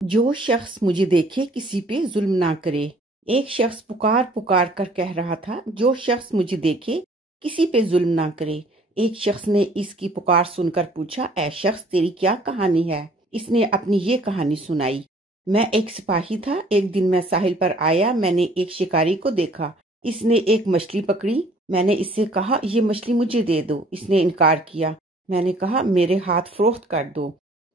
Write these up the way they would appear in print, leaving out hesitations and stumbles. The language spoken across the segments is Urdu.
جو شخص مجھے دیکھے کسی پہ ظلم نہ کرے۔ ایک شخص پکار پکار کر کہہ رہا تھا، جو شخص مجھے دیکھے کسی پہ ظلم نہ کرے۔ ایک شخص نے اس کی پکار سن کر پوچھا، اے شخص تیری کیا کہانی ہے؟ اس نے اپنی یہ کہانی سنائی۔ میں ایک سپاہی تھا، ایک دن میں ساحل پر آیا، میں نے ایک شکاری کو دیکھا، اس نے ایک مچھلی پکڑی، میں نے اس سے کہا یہ مچھلی مجھے دے دو، اس نے انکار کیا، میں نے کہا میرے ہاتھ فروخت کر دو،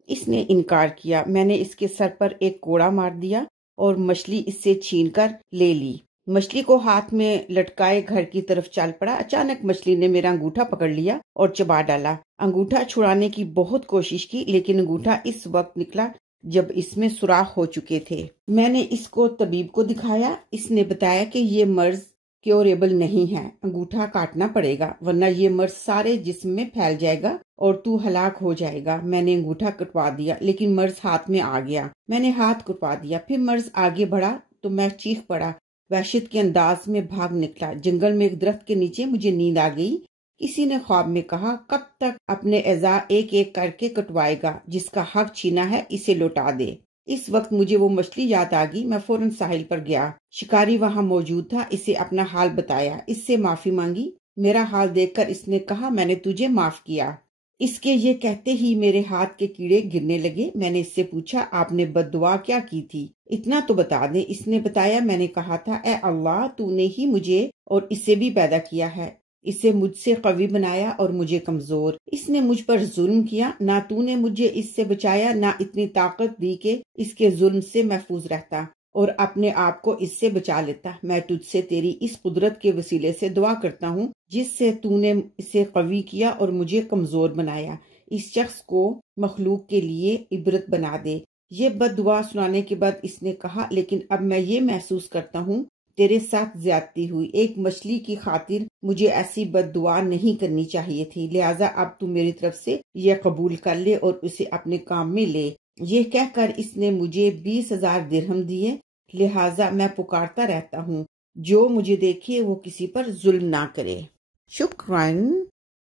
اس نے انکار کیا، میں نے اس کے سر پر ایک کوڑا مار دیا اور مچھلی اس سے چھین کر لے لی۔ مچھلی کو ہاتھ میں لٹکائے گھر کی طرف چل پڑا، اچانک مچھلی نے میرا انگوٹھا پکڑ لیا اور چبا ڈالا۔ انگوٹھا چھڑانے کی بہت کوشش کی، لیکن انگوٹھا اس وقت نکلا جب اس میں سوراخ ہو چکے تھے۔ میں نے اس کو طبیب کو دکھایا، اس نے بتایا کہ یہ مرض کیوریبل نہیں ہے، انگوٹھا کاٹنا پڑے گا ورنہ یہ مرض سارے جسم میں پھیل جائے گا اور تو ہلاک ہو جائے گا۔ میں نے انگوٹھا کٹوا دیا، لیکن مرض ہاتھ میں آ گیا، میں نے ہاتھ کٹوا دیا، پھر مرض آگے بڑھا تو میں چیخ پڑا، وحشت کے انداز میں بھاگ نکلا۔ جنگل میں ایک درخت کے نیچے مجھے نیند آ گئی۔ کسی نے خواب میں کہا، کب تک اپنے اعضاء ایک ایک کر کے کٹوائے گا؟ جس کا حق چھینا ہے اسے لوٹا دے۔ اس وقت مجھے وہ مچھلی یاد آ گئی، میں فوراً ساحل پر گیا۔ شکاری وہاں موجود تھا، اسے اپنا حال بتایا، اس سے معافی مانگی۔ میرا حال دیکھ کر اس نے کہا، میں نے تجھے معاف کیا۔ اس کے یہ کہتے ہی میرے ہاتھ کے کیڑے گرنے لگے۔ میں نے اس سے پوچھا، آپ نے بد دعا کیا کی تھی؟ اتنا تو بتا دیں۔ اس نے بتایا، میں نے کہا تھا، اے اللہ تو نے ہی مجھے اور اسے بھی پیدا کیا ہے، اسے مجھ سے قوی بنایا اور مجھے کمزور۔ اس نے مجھ پر ظلم کیا، نہ تو نے مجھے اس سے بچایا، نہ اتنی طاقت دی کہ اس کے ظلم سے محفوظ رہتا اور اپنے آپ کو اس سے بچا لیتا۔ میں تجھ سے تیری اس قدرت کے وسیلے سے دعا کرتا ہوں جس سے تو نے اسے قوی کیا اور مجھے کمزور بنایا۔ اس شخص کو مخلوق کے لیے عبرت بنا دے۔ یہ بد دعا سنانے کے بعد اس نے کہا، لیکن اب میں یہ محسوس کرتا ہوں تیرے ساتھ زیادتی ہوئی، ایک مچھلی کی خاطر مجھے ایسی بد دعا نہیں کرنی چاہیے تھی، لہٰذا اب تو میری طرف سے یہ قبول کر لے اور اسے اپنے کام میں لے۔ یہ کہہ کر اس نے مجھے 20,000 درہم دیے، لہٰذا میں پکارتا رہتا ہوں، جو مجھے دیکھے وہ کسی پر ظلم نہ کرے۔ شکراً۔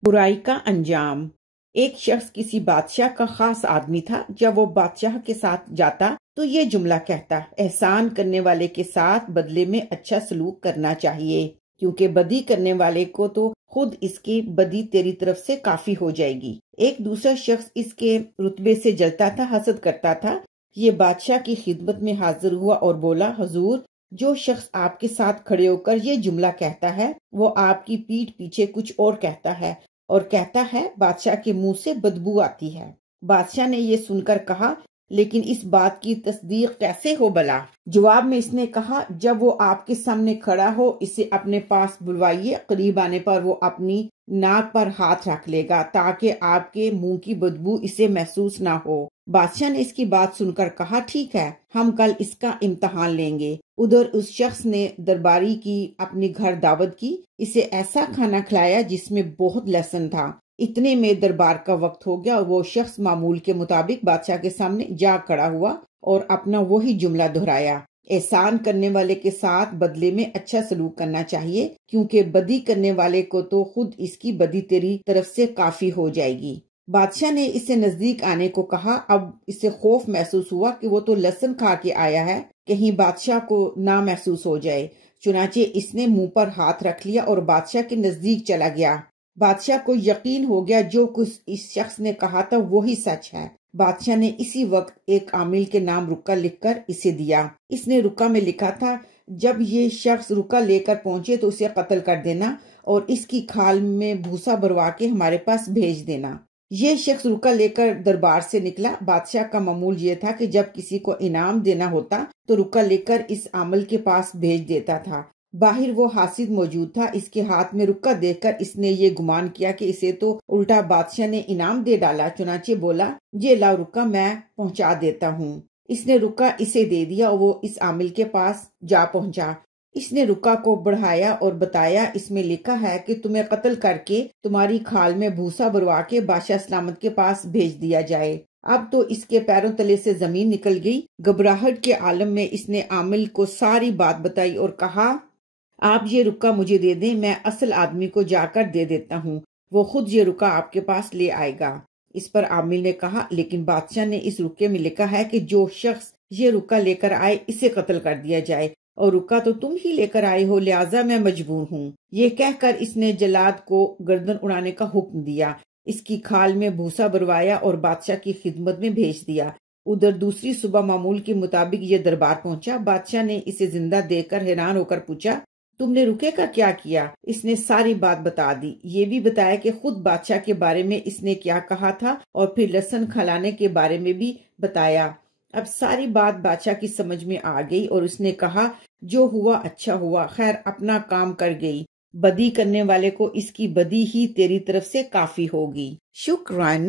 برائی کا انجام۔ ایک شخص کسی بادشاہ کا خاص آدمی تھا۔ جب وہ بادشاہ کے ساتھ جاتا تو یہ جملہ کہتا، احسان کرنے والے کے ساتھ بدلے میں اچھا سلوک کرنا چاہیے، کیونکہ بدی کرنے والے کو تو خود اس کی بدی تیری طرف سے کافی ہو جائے گی۔ ایک دوسرا شخص اس کے رتبے سے جلتا تھا، حسد کرتا تھا۔ یہ بادشاہ کی خدمت میں حاضر ہوا اور بولا، حضور، جو شخص آپ کے ساتھ کھڑے ہو کر یہ جملہ کہتا ہے وہ آپ کی پیٹھ پیچھے کچھ اور کہتا ہے اور کہتا ہے بادشاہ کے منہ سے بدبو آتی ہے۔ بادشاہ نے یہ سن کر کہا، لیکن اس بات کی تصدیق کیسے ہو بھلا؟ جواب میں اس نے کہا، جب وہ آپ کے سامنے کھڑا ہو اسے اپنے پاس بلوائیے، قریب آنے پر وہ اپنی ناک پر ہاتھ رکھ لے گا تاکہ آپ کے منہ کی بدبو اسے محسوس نہ ہو۔ بادشاہ نے اس کی بات سن کر کہا، ٹھیک ہے، ہم کل اس کا امتحان لیں گے۔ ادھر اس شخص نے درباری کی اپنے گھر دعوت کی، اسے ایسا کھانا کھلایا جس میں بہت لہسن تھا۔ اتنے میں دربار کا وقت ہو گیا اور وہ شخص معمول کے مطابق بادشاہ کے سامنے جا کھڑا ہوا اور اپنا وہی جملہ دہرایا، احسان کرنے والے کے ساتھ بدلے میں اچھا سلوک کرنا چاہیے، کیونکہ بدی کرنے والے کو تو خود اس کی بدی تیری طرف سے کافی ہو جائے گی۔ بادشاہ نے اسے نزدیک آنے کو کہا۔ اب اسے خوف محسوس ہوا کہ وہ تو لہسن کھا کے آیا ہے، کہیں بادشاہ کو نہ محسوس ہو جائے، چنانچہ اس نے منہ پر ہاتھ رکھ لیا اور بادشاہ کے نزدیک چلا گیا۔ بادشاہ کو یقین ہو گیا جو کچھ اس شخص نے کہا تھا وہی سچ ہے۔ بادشاہ نے اسی وقت ایک عامل کے نام رکا لکھ کر اسے دیا۔ اس نے رکا میں لکھا تھا، جب یہ شخص رکا لے کر پہنچے تو اسے قتل کر دینا اور اس کی کھال میں بھوسا بھروا کے ہمارے پاس بھیج دینا۔ یہ شخص رکا لے کر دربار سے نکلا۔ بادشاہ کا معمول یہ تھا کہ جب کسی کو انعام دینا ہوتا تو رکا لے کر اس عامل کے پاس بھیج دیتا تھا۔ باہر وہ حاسد موجود تھا، اس کے ہاتھ میں رکا دیکھ کر اس نے یہ گمان کیا کہ اسے تو الٹا بادشاہ نے انعام دے ڈالا، چنانچہ بولا، یہ لاؤ رکا، میں پہنچا دیتا ہوں۔ اس نے رکا اسے دے دیا اور وہ اس عامل کے پاس جا پہنچا۔ اس نے رکا کو بڑھایا اور بتایا، اس میں لکھا ہے کہ تمہیں قتل کر کے تمہاری کھال میں بھوسا بھروا کے بادشاہ سلامت کے پاس بھیج دیا جائے۔ اب تو اس کے پیروں تلے سے زمین نکل گئی۔ گھبراہٹ کے عالم میں اس نے عامل کو ساری بات بتائی اور کہا، آپ یہ رکا مجھے دے دیں، میں اصل آدمی کو جا کر دے دیتا ہوں، وہ خود یہ رکا آپ کے پاس لے آئے گا۔ اس پر عامل نے کہا، لیکن بادشاہ نے اس رکے میں لکھا ہے کہ جو شخص یہ رکا لے کر آئے، اسے قتل کر دیا جائے، اور رکا تو تم ہی لے کر آئے ہو، لہٰذا میں مجبور ہوں۔ یہ کہہ کر اس نے جلاد کو گردن اڑانے کا حکم دیا، اس کی کھال میں بھوسا بھروایا اور بادشاہ کی خدمت میں بھیج دیا۔ ادھر دوسری صبح معمول کے مطابق یہ دربار پہنچا۔ بادشاہ نے اسے زندہ دیکھ کر حیران ہو کر پوچھا، تم نے رکے کا کیا کیا؟ اس نے ساری بات بتا دی، یہ بھی بتایا کہ خود بادشاہ کے بارے میں اس نے کیا کہا تھا، اور پھر لہسن کھلانے کے بارے میں بھی بتایا۔ اب ساری بات بادشاہ کی سمجھ میں آ گئی اور اس نے کہا، جو ہوا اچھا ہوا، خیر اپنا کام کر گئی، بدی کرنے والے کو اس کی بدی ہی تیری طرف سے کافی ہوگی۔ شکراً۔